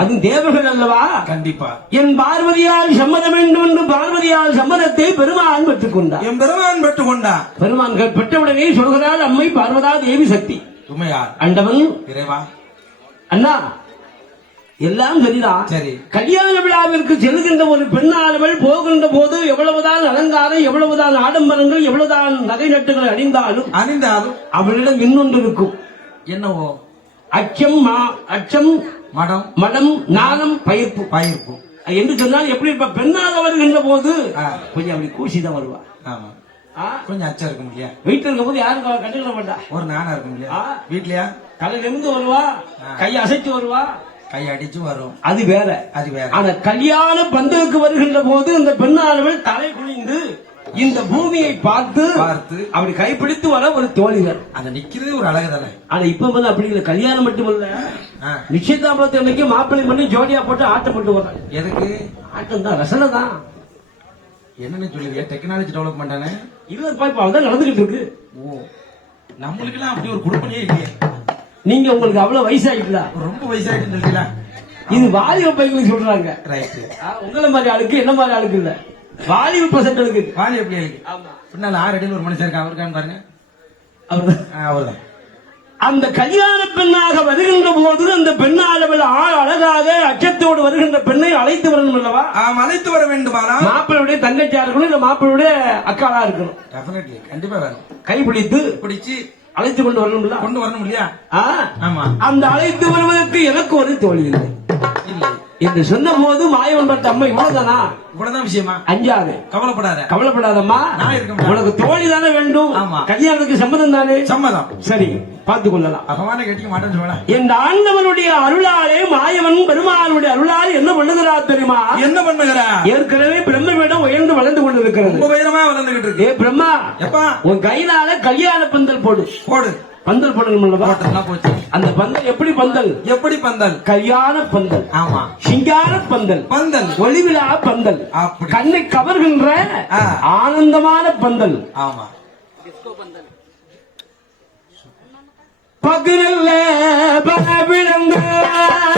அது தேவர்கள் அல்லவா? கண்டிப்பா. என் பார்வதியால் சம்மதம் வேண்டும் என்று பார்வதியால் சம்மதத்தை பெருமான் பெற்றுக் கொண்டார் என் பெருமான் பெற்றுக் கொண்டா பெருமான்கள் பெற்றவுடனே சொல்கிறார் அம்மை பார்வதா தேவி சக்தி. உண்மையார் அண்டவன் இறைவா. அண்ணா எல்லாம் சரிதான் சரி. கல்யாண விழாவிற்கு செல்கின்ற ஒரு பெண்ணானவள் போகின்ற போது எவ்வளவுதான் அலங்காரம் எவ்வளவுதான் ஆடம்பரங்கள் எவ்வளவுதான் நகை நட்டுகள் அணிந்தாலும் அணிந்தாலும் அவளிடம் இன்னொன்று இருக்கும். என்னவோ? அச்சம் அச்சம் மடம். மடம் நாணம் பயிர்ப்பு. பயிர்ப்பு. என்று சொன்னால் எப்படி இப்ப பெண்ணாக வருகின்ற போது. கொஞ்சம் அப்படி கூசிதான் வருவா. ஆமா? கொஞ்சம் அச்சம் இருக்கும் இல்லையா? வீட்டுல இருக்கும் போது யாரும் கண்டுக்கிட மாட்டா. ஒரு நானா இருக்கும் இல்லையா. வீட்லயா? தலையில இருந்து வருவா. கை அசைச்சு வருவா. கை அடிச்சு வரும். அது வேற. அது வேற. ஆனா கல்யாண பந்தலுக்கு வருகின்ற போது இந்த பெண்ணானவள் தலை குனிந்து இந்த பூமியை பார்த்து பார்த்து அப்படி கைப்பிடித்து வர ஒரு தோழிகள். அங்க நிக்கிறது ஒரு அழகு தானே? ஆனா இப்ப வந்து அப்படி இல்லை. கல்யாணம் மட்டுமல்ல. ஆ. நிச்சயதாபத்தை அன்னைக்கு மாப்பிள்ளை பண்ணி ஜோடியா போட்டு ஆட்டம் போட்டு வர்றாங்க எதுக்கு? ஆட்டம் தான் ரசனை தான். என்னன்னு சொல்லுவியா டெக்னாலஜி டெவலப் பண்ணானே இது இப்ப அதான் நடந்துகிட்டு இருக்கு. ஓ நம்மளுக்கு எல்லாம் அப்படி ஒரு குடும்பமே இல்லையே. நீங்க உங்களுக்கு அவ்வளவு வயசாயிட்டா ரொம்ப வயசாயிட்டு இது வாலிப பையங்களுக்கு சொல்றாங்க. ரைட்டு ஆ, உங்களை மாதிரி ஆளுக்கு என்ன மாதிரி ஆளுக்கு இல்ல. வாலிப பசங்களுக்கு வாலி எப்படி இருக்கு? ஆமா. பின்னால ஆறு அடியில் ஒரு மனுஷன் இருக்கா அவருக்கான்னு பாருங்க. அவர்தான். அவர்தான். அந்த கல்யாண பெண்ணாக வருகின்ற போது அந்த பெண்ணாளவள் ஆள் அழகாக அச்சத்தோடு வருகின்ற பெண்ணை அழைத்து வரணும் அல்லவா? ஆம் அழைத்து வர வேண்டுமானா மாப்பிள்ளுடைய தங்கச்சியா இருக்கணும் இல்ல மாப்பிள்ளுடைய அக்காளா இருக்கணும்? டெஃபினெட்லி கண்டிப்பா வேணும் கைப்பிடித்து பிடிச்சு அழைத்து கொண்டு வரணும்ல கொண்டு வரணும் இல்லையா? ஆமா. அந்த அழைத்து வருவதற்கு எனக்கு ஒரு இல்லை இல்லை. என்று சொன்ன போது மாயவன் பட்ட அம்மா இவ்வளவுதானா? இவ்வளவுதான் விஷயமா? அஞ்சாது. கவலைப்படாத. கவலைப்படாதம்மா. உனக்கு தோழி தானே வேண்டும். ஆமா. கல்யாணத்துக்கு சம்மதம் தானே சம்மதம். சரி பார்த்துக் கொள்ளலாம். பகவானை கட்டிக்க மாட்டேன்னு சொல்லலாம் என் ஆண்டவனுடைய அருளாலே மாயவன் பெருமானுடைய அருளால் என்ன பண்ணுகிறார் தெரியுமா? என்ன பண்ணுகிற? ஏற்கனவே பிரம்மவிடம் உயர்ந்து வளர்ந்து கொண்டிருக்கிறது. ரொம்ப உயரமா வளர்ந்துகிட்டு இருக்கு. ஏ பிரம்மா எப்பா? உன் கையினால கல்யாண பந்தல் போடு. போடு. பந்தல் போடணும் அந்த பந்தல் எப்படி பந்தல்? எப்படி பந்தல்? கல்யாண பந்தல். ஆமா. சிங்கார பந்தல். பந்தல். ஒளிவிழா பந்தல். கண்ணை கவர்கின்ற. ஆனந்தமான பந்தல். ஆமா. விளங்க